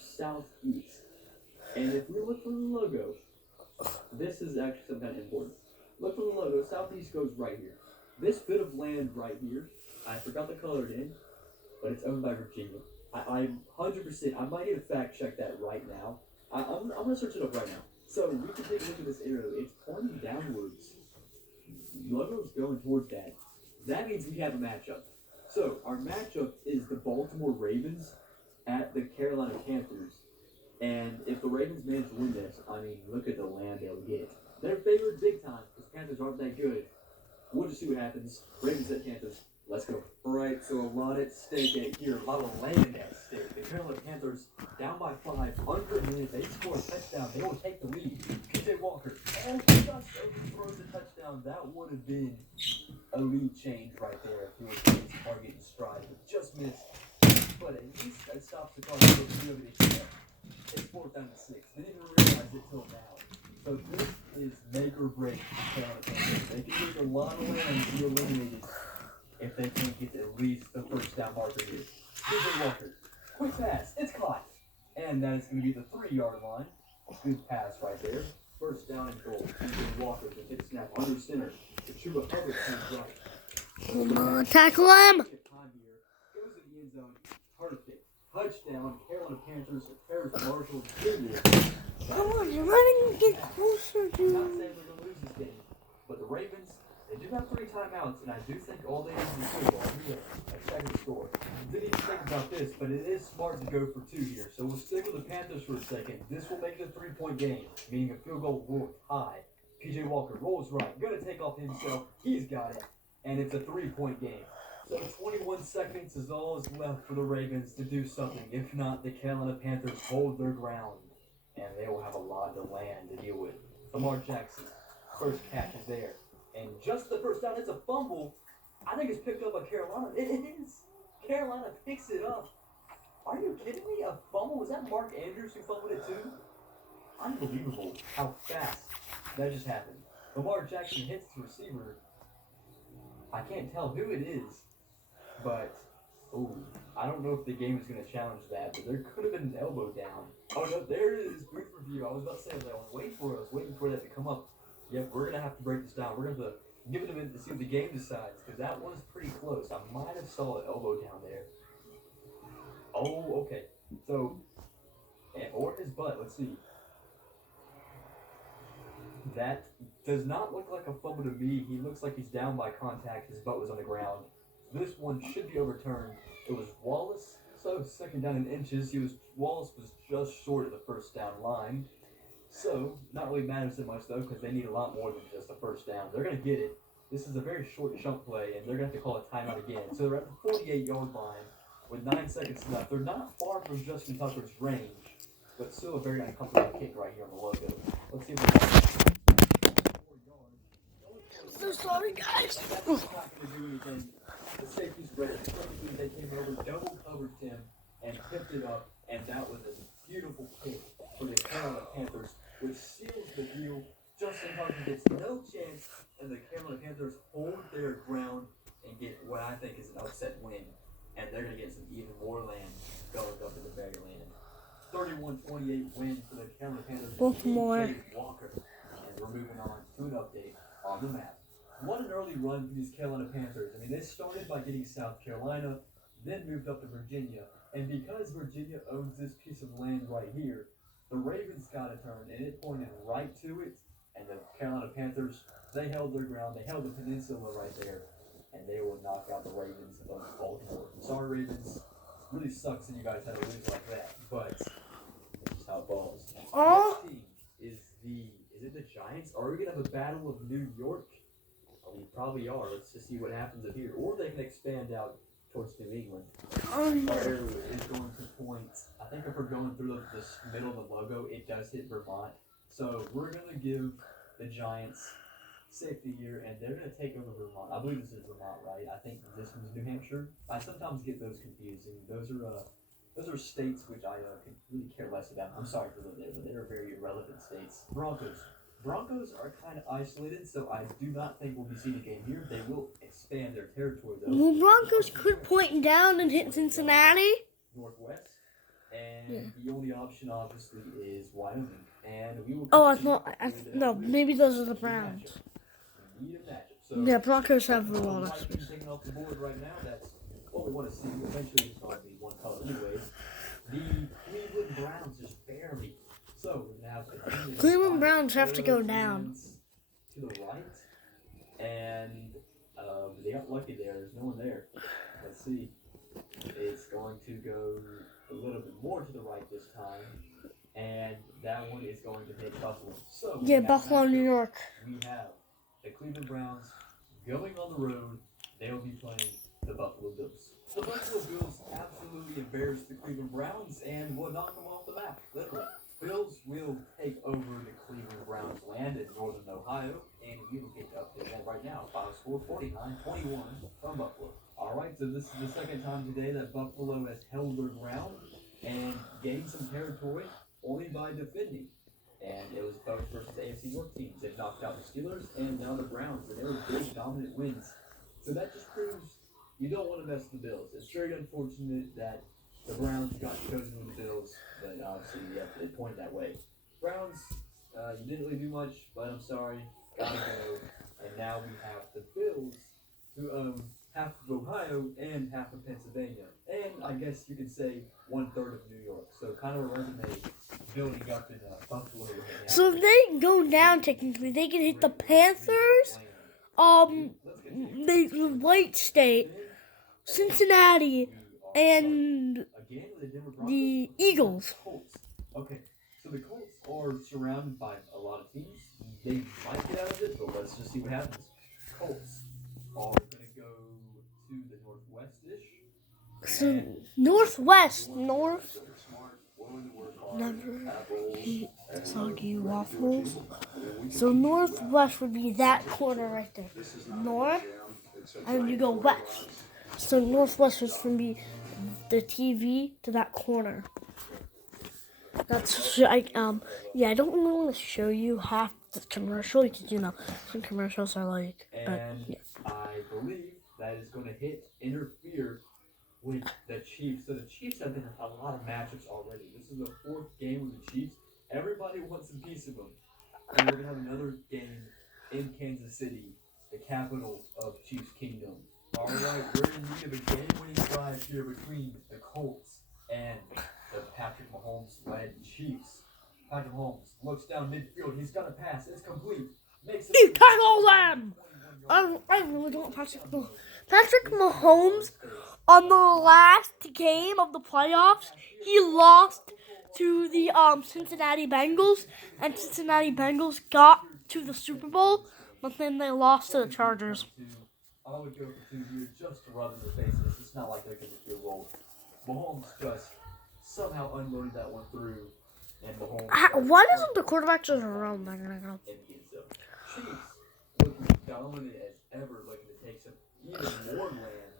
southeast. And if we look from the logo, this is actually some kind of important. Look from the logo, southeast goes right here. This bit of land right here, I forgot the color it in, but it's owned by Virginia. I'm 100%, I might need to fact check that right now. I'm going to search it up right now. So we can take a look at this arrow. It's pointing downwards. The logo's going towards that. That means we have a matchup. So our matchup is the Baltimore Ravens at the Carolina Panthers. And if the Ravens manage to win this, I mean, look at the land they'll get. They're favored big time because the Panthers aren't that good. We'll just see what happens. Ravens at Panthers. Let's go. All right, so a lot at stake here. A lot of land at stake. The Carolina Panthers down by 5, under a minute. They score a touchdown. They will take the lead. PJ Walker. And he just overthrows a touchdown. That would have been a lead change right there if he was getting his target in stride. But just missed. But at least that stops the clock. It's 4th down to 6. They didn't realize it till now. So this is make or break for Carolina Panthers. They can lose a lot of land to be eliminated if they can't get at least the first down marker here. PJ Walker, quick pass, it's caught. And that is going to be the 3-yard line. Good pass right there. First down and goal. PJ Walker, the big snap under center. The Chuba Hubbard comes right. Come on, tackle him! Goes to the end zone. Perfect. Touchdown, Carolina Panthers, Harris Marshall Jr. Come on, you're running to get closer, I'm not dude. saying we're going to lose this game, but the Ravens, they do have 3 timeouts, and I do think all they need is a field goal. A second score. Didn't even think about this, but it is smart to go for 2 here. So we'll stick with the Panthers for a second. This will make it a 3-point game, meaning a field goal will tie. PJ Walker rolls right, going to take off himself. He's got it, and it's a 3-point game. So 21 seconds is all is left for the Ravens to do something. If not, the Carolina Panthers hold their ground, and they will have a lot of land to deal with. Lamar Jackson, first catch is there. And just the first down, it's a fumble. I think it's picked up by Carolina. It is. Carolina picks it up. Are you kidding me? A fumble? Was that Mark Andrews who fumbled it too? Unbelievable how fast that just happened. Lamar Jackson hits the receiver. I can't tell who it is. But, I don't know if the game is going to challenge that, but there could have been an elbow down. Oh, no, there it is, booth review. I was about to say, I was waiting for that to come up. Yep, we're going to have to break this down. We're going to give it a minute to see what the game decides, because that was pretty close. I might have saw an elbow down there. Oh, okay. So, or his butt, let's see. That does not look like a fumble to me. He looks like he's down by contact. His butt was on the ground. This one should be overturned. It was Wallace, so 2nd down in inches. Wallace was just short of the first down line. So, not really matters so much though, because they need a lot more than just a first down. They're going to get it. This is a very short chunk play, and they're going to have to call a timeout again. So they're at the 48-yard line with 9 seconds left. They're not far from Justin Tucker's range, but still a very uncomfortable kick right here on the logo. Let's see if So sorry, guys. That's not going to do anything. The safety's ready. They came over, double covered him, and picked it up, and that was a beautiful kick for the Carolina Panthers, which seals the deal. Justin Tucker gets no chance, and the Carolina Panthers hold their ground and get what I think is an upset win, and they're going to get some even more land going up in the Berry land. 31-28 win for the Carolina Panthers. Baltimore. PJ Walker, and we're moving on to an update on the map. What an early run for these Carolina Panthers. I mean, they started by getting South Carolina, then moved up to Virginia. And because Virginia owns this piece of land right here, the Ravens got a turn, and it pointed right to it. And the Carolina Panthers, they held their ground. They held the peninsula right there, and they will knock out the Ravens of Baltimore. Sorry, Ravens. It really sucks that you guys had to lose like that, but that's just how it falls. Oh. Next team is it the Giants? Are we going to have a battle of New York? We probably are. Let's just see what happens up here. Or they can expand out towards New England. Our arrow is going to point. I think if we're going through the middle of the logo, it does hit Vermont. So we're going to give the Giants safety here, and they're going to take over Vermont. I believe this is Vermont, right? I think this one's New Hampshire. I sometimes get those confusing. Those are states which I can really care less about. I'm sorry for them there, but they're very irrelevant states. Broncos are kind of isolated, so I do not think we'll be seeing a game here. They will expand their territory, though. Well, Broncos could point down and hit Cincinnati. Northwest. and the only option obviously is Wyoming. And we will. Oh, I continue thought. with No, every maybe those are the matchup. Browns. We need a matchup. So Yeah, Broncos have a the lot of white space. taken off the board right now. That's what we want to see. Eventually, it's going to be one color, anyways. The Cleveland Browns just barely. So we're gonna have the Cleveland Browns have to go down. Cleveland's to the right, and they got lucky there. There's no one there. Let's see. It's going to go a little bit more to the right this time, and that one is going to hit Buffalo. So Yeah, we have Buffalo, New matchup. York. We have the Cleveland Browns going on the road. They will be playing the Buffalo Bills. The Buffalo Bills absolutely embarrassed the Cleveland Browns and will knock them off the map, literally. Bills will take over the Cleveland Browns land in northern Ohio, and we will get up to that right now. Final score 49-21 from Buffalo. Alright, so this is the second time today that Buffalo has held their ground and gained some territory only by defending. And it was both versus AFC North teams. They've knocked out the Steelers and now the Browns, and they were big, dominant wins. So that just proves you don't want to mess with the Bills. It's very unfortunate that the Browns got chosen with the Bills, but obviously, yeah, they pointed that way. Browns, you didn't really do much, but I'm sorry, gotta go. And now we have the Bills, who own half of Ohio and half of Pennsylvania, and I guess you could say 1/3 of New York. So kind of a resume building up in Buffalo. Right now. So if they go down technically, they can hit the Panthers, the White State, Cincinnati, and the Eagles. Colts. Okay, so the Colts are surrounded by a lot of teams. They might get out of it, but let's just see what happens. Colts are going to go to the northwest-ish. So Northwest, North. Never Never eat soggy waffles. So Northwest would be that corner right there. North, and you go west. So Northwest is from the TV to that corner. That's I don't really want to show you half the commercial because some commercials are like. And yeah. I believe that is going to interfere with the Chiefs. So the Chiefs have been in a lot of matchups already. This is the fourth game with the Chiefs. Everybody wants a piece of them. And we're going to have another game in Kansas City, the capital of Chiefs Kingdom. All right, we're in need of a game-winning drive here between the Colts and the Patrick Mahomes-led Chiefs. Patrick Mahomes looks down midfield. He's got a pass. It's complete. Makes it. He tackles them. I really don't Patrick Mahomes on the last game of the playoffs, he lost to the Cincinnati Bengals, and Cincinnati Bengals got to the Super Bowl, but then they lost to the Chargers. I would go for 2 here just to rub in their faces. It's not like they're going to feel rolled. Mahomes just somehow unloaded that one through, and Mahomes. Why doesn't the quarterback just run? Chiefs looking dominant as ever, looking to take some even more land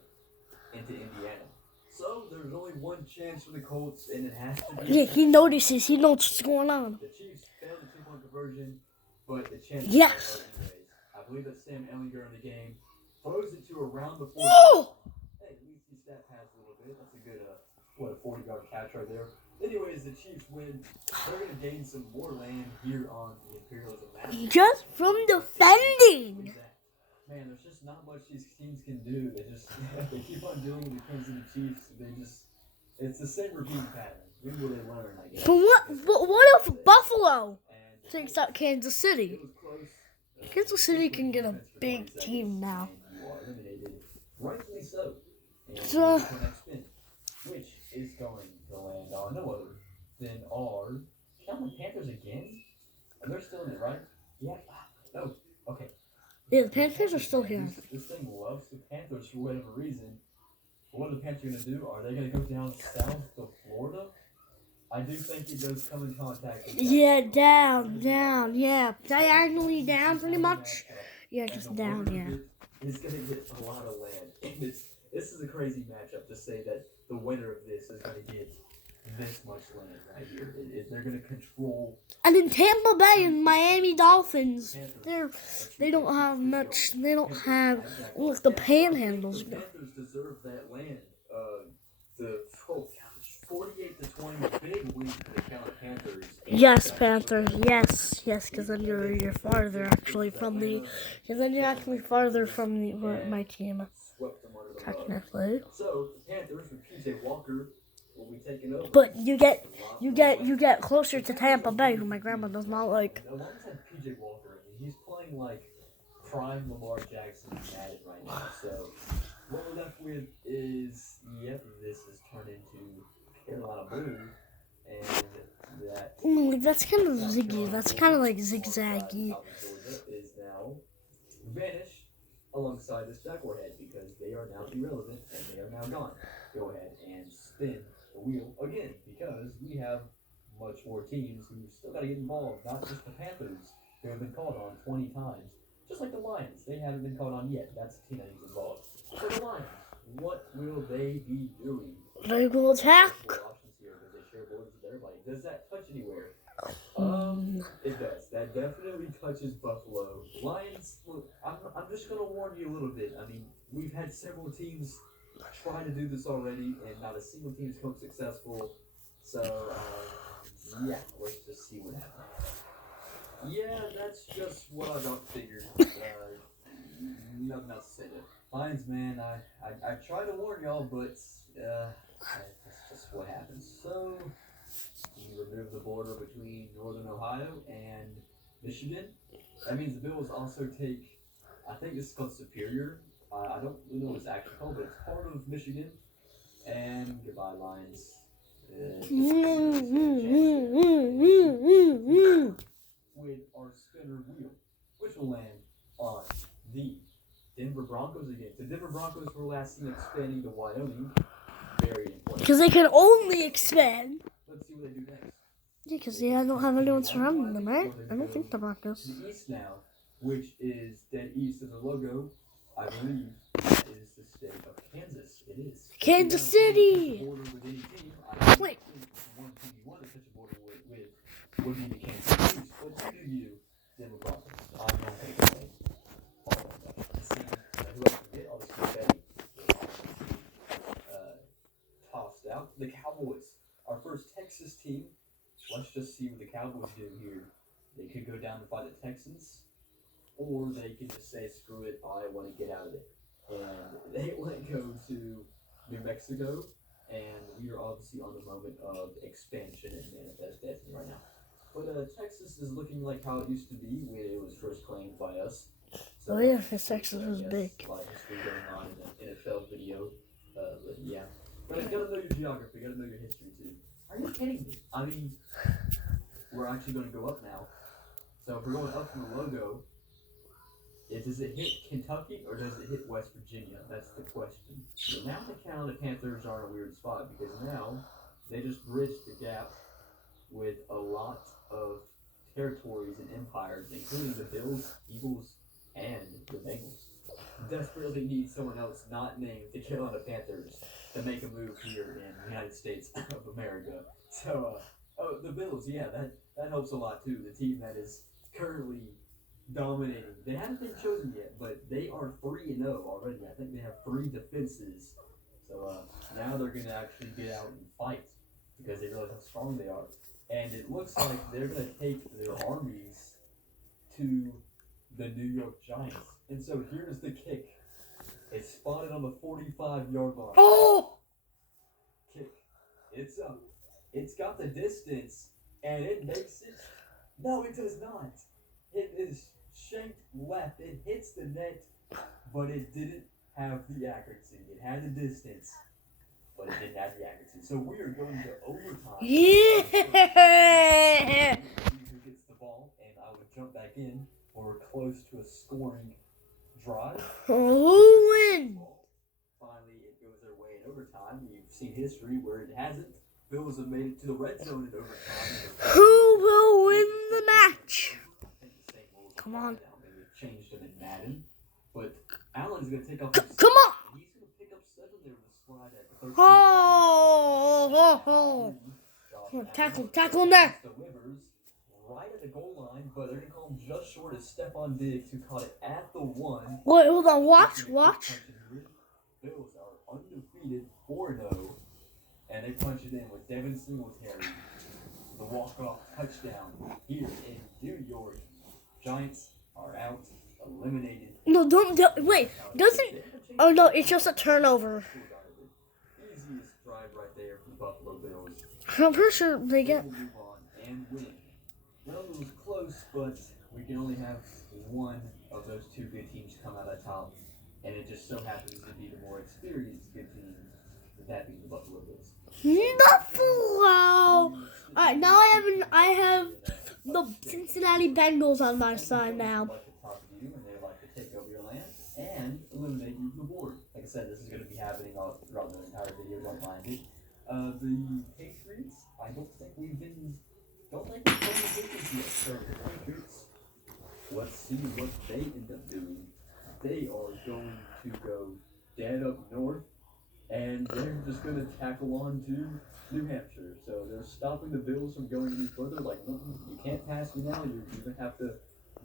into Indiana. So there's only one chance for the Colts, and it has to be. Yeah, he notices. He knows what's going on. The Chiefs failed the 2-point conversion, but the chance. Yes. Anyways. I believe that Sam Ellinger in the game throws it to around the 40. Oh! Hey, at least he stat pass a little bit. That's a good, a 40-yard catch right there. Anyways, the Chiefs win. They're going to gain some more land here on the Imperialism map. Just from defending. Man, there's just not much these teams can do. They keep on dealing with the Kansas City Chiefs. It's the same repeating pattern. When will they learn, I guess? But what if Buffalo takes out Kansas City? It was close. Kansas City can get a big team now. You are eliminated. Rightfully so. And So- the next spin, which is going to land on no other than our Carolina Panthers again. And they're still in it, right? Yeah. No. Okay. Yeah, the Panthers are still here. This thing loves the Panthers for whatever reason. What are the Panthers going to do? Are they going to go down south to Florida? I do think it does come in contact with that. Yeah, down, yeah. Diagonally down, pretty much. Yeah, just down, yeah. He's going to get a lot of land. And this is a crazy matchup to say that the winner of this is going to get this much land right here. They're going to control. And in Tampa Bay and Miami Dolphins, they don't have much. They don't have unless the Panhandles. The Panthers deserve that land. 48-20, big win for the Carolina Panthers. Yes, Panthers. Yes, because then you're farther actually from the. Because then you're actually farther from the my team Swept them under the rug. technically. So the Panthers with PJ Walker will be taking over. But you get closer to Tampa Bay, who my grandma does not like. The Lions had PJ Walker. I mean, he's playing like prime Lamar Jackson in Madden right now. So what we're left with is, yep, this has turned into Carolina Blue, and that. That's kind of ziggy. That's kind of like zigzaggy. Georgia is now vanished alongside this Jaguar head because they are now irrelevant and they are now gone. Go ahead and spin the wheel again because we have much more teams who still got to get involved. Not just the Panthers, who have been called on 20 times. Just like the Lions, they haven't been called on yet. That's the team that is involved. So the Lions, what will they be doing? They will attack. Options here because they share borders with everybody. Does that touch anywhere? It does. That definitely touches Buffalo. Lions, look, I'm just going to warn you a little bit. I mean, we've had several teams try to do this already, and not a single team has come successful. So, yeah, let's just see what happens. Yeah, that's just what I about figured. Nothing else to say there. Lions, man, I try to warn y'all, but that's just what happens. So, you remove the border between northern Ohio and Michigan. That means the Bills also take, I think it's called Superior. I don't really know what it's actually called, but it's part of Michigan. And goodbye, Lions. With our spinner wheel, which will land on the Denver Broncos again. The Denver Broncos were last seen expanding to Wyoming. Very important. Because they can only expand. Let's see what they do next. Yeah, because they don't have anyone surrounding them, right? I don't think the Broncos. To the east now, which is dead east of the logo, I believe, is the state of Kansas. It is. Kansas City! Border with any team. I Wait. think one team you want to touch a border with would be the Kansas City. What do you, Denver Broncos? I'm going to take it away. Let's see who else can get all this confetti tossed out. The Cowboys, our first Texas team. Let's just see what the Cowboys do here. They could go down and fight the Texans, or they could just say, screw it, I want to get out of it. And they want to go to New Mexico, and we are obviously on the moment of expansion and manifest destiny right now. But Texas is looking like how it used to be when it was first claimed by us. So, Oh yeah, because Texas was big. A lot of history going on in an NFL video. But yeah. But you gotta know your geography, you gotta know your history too. Are you kidding me? I mean, we're actually going to go up now. So if we're going up from the logo, does it hit Kentucky or does it hit West Virginia? That's the question. So now the Carolina Panthers are in a weird spot because now they just bridged the gap with a lot of territories and empires, including the Bills, Eagles, and the Bengals. Desperately need someone else not named the Carolina Panthers to make a move here in the United States of America. So, the Bills, yeah, that helps a lot too. The team that is currently dominating. They haven't been chosen yet, but they are 3-0 already. I think they have 3 defenses. So now they're going to actually get out and fight because they realize how strong they are. And it looks like they're going to take their armies to the New York Giants. And so here's the kick. It's spotted on the 45-yard line. Oh! Kick. It's up. It's got the distance, and it makes it. No, it does not. It is shanked left. It hits the net, but it didn't have the accuracy. It had the distance, but it didn't have the accuracy. So we are going to overtime. Yeah! Who gets the ball, and I would jump back in. We're close to a scoring drive. Who win? Finally, it goes their way in overtime. You've seen history where it hasn't. Bills have made it to the red zone in overtime. Who will win the match? Come on. Maybe changed him in Madden. But Allen's going to take off. Come on! He's going to pick up 7 there with a slide at the 13. Tackle him there. Delivers right at the goal line, but they're going to call him just short of Stephon Diggs, who caught it at the 1. Wait, hold on. Watch. Bills are undefeated, 4-0. and they punch it in with Devin Singletary, the walk-off touchdown here in New York. Giants are out, eliminated. No, wait. Doesn't? Oh no, it's just a turnover. Easiest drive right there for the Buffalo Bills. I'm pretty sure they get. They will move on and win. Well, it was close, but we can only have one of those two good teams come out on top, and it just so happens to be the more experienced good team, that being the Buffalo Bills. Buffalo. Alright, now I have the Cincinnati Bengals on my side now. Like to talk to you, and they like to take over your land and eliminate you from the board. Like I said, this is going to be happening all throughout the entire video. Don't mind it. The Patriots, I don't think we've been playing the Patriots yet. So the Patriots, let's see what they end up doing. They are going to go dead up north, and they're just going to tackle on to New Hampshire. So they're stopping the Bills from going any further. Like, you can't pass me now. You're going to have to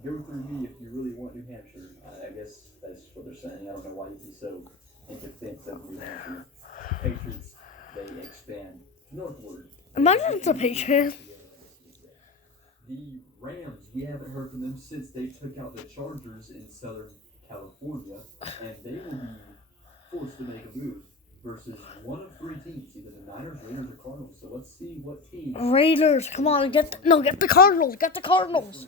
go through me if you really want New Hampshire. I guess that's what they're saying. I don't know why you'd be so into defense of New Hampshire. Patriots, they expand northward. Imagine it's a Patriots. The Rams, we haven't heard from them since they took out the Chargers in Southern California, and they will be forced to make a move versus one of three teams, either the Niners, Raiders, or Cardinals. So let's see what team. Raiders, come on, get the Cardinals, get the Cardinals.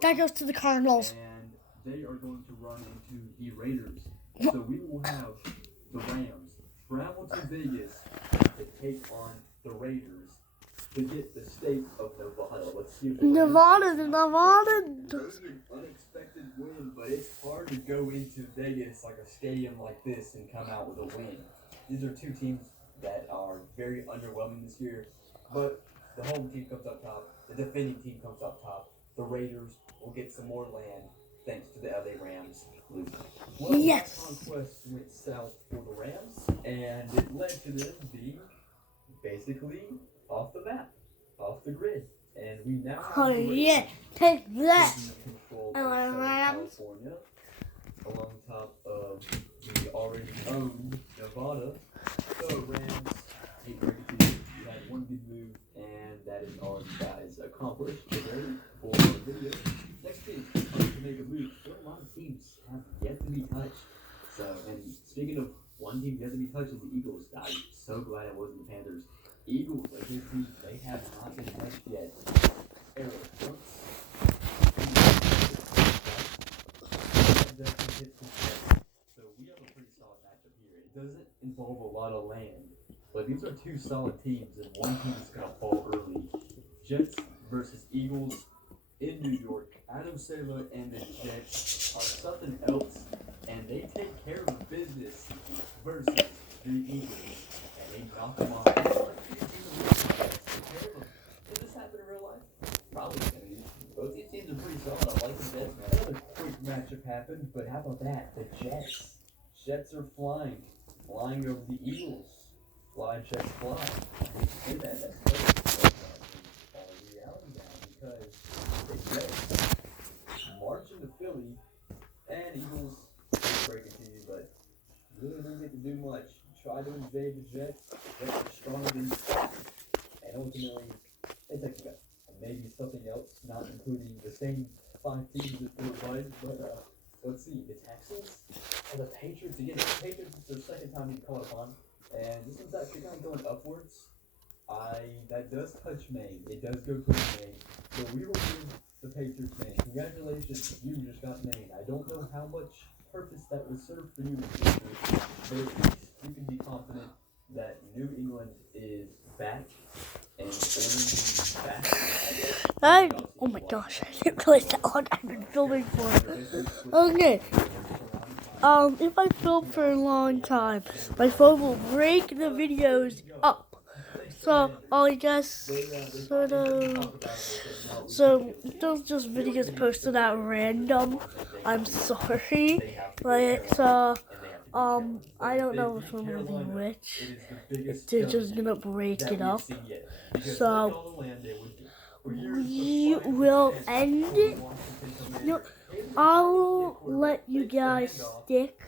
That goes to the Cardinals. And they are going to run into the Raiders. So we will have the Rams travel to Vegas to take on the Raiders to get the state of Nevada. Let's see if the Nevada. Maybe an unexpected win, but it's hard to go into Vegas, like a stadium like this, and come out with a win. These are two teams that are very underwhelming this year, but the home team comes up top, the defending team comes up top. The Raiders will get some more land thanks to the LA Rams losing. Well, Yes. Conquest went south for the Rams, and it led to them being basically off the map, off the grid. And we now have Oh the Raiders yeah, take that. taking control of LA Southern Rams. California, along top of the already owned Nevada. So Rams, hate to break it to you, you had one good move, and that is all you guys accomplished today for our video. Next team, to make a move. Still a lot of teams have yet to be touched. So, and speaking of one team yet to be touched, is the Eagles. I'm so glad it wasn't the Panthers. Eagles, like this team, they have not been touched yet. Error. So we have a pretty solid matchup here. It doesn't involve a lot of land, but these are two solid teams, and one team is going to fall early. Jets versus Eagles in New York. Adam Sandler and the Jets are something else, and they take care of business versus the Eagles. And they knock them off. Did this happen in real life? Probably. I mean, both these teams are pretty solid. I like the Jets, man. Another quick matchup happened, but how about that? The Jets. Jets are flying over the Eagles. Fly, Jets, fly. And that's all reality now, because the Jets march into Philly, and Eagles, break it to you, but really didn't get to do much. Try to invade the Jets. Jets are stronger than and ultimately, they take the best. And maybe something else, not including the same 5 teams that they played, but let's see, the Texans or the Patriots. Again, the Patriots is their second time being called upon, and this one's actually kind of going upwards. That does touch Maine. It does go towards Maine. So we will give the Patriots Maine. Congratulations, you just got Maine. I don't know how much purpose that will serve for you in the future, but at least you can be confident that New England is back and orange back. Oh my gosh, I didn't realize how long I've been filming for. Okay. If I film for a long time, my phone will break the videos up. So, I guess, so those just videos posted at random. I'm sorry. Like, I don't know which one will be which. They're just gonna break it up. So, we will end it. I'll let you guys stick.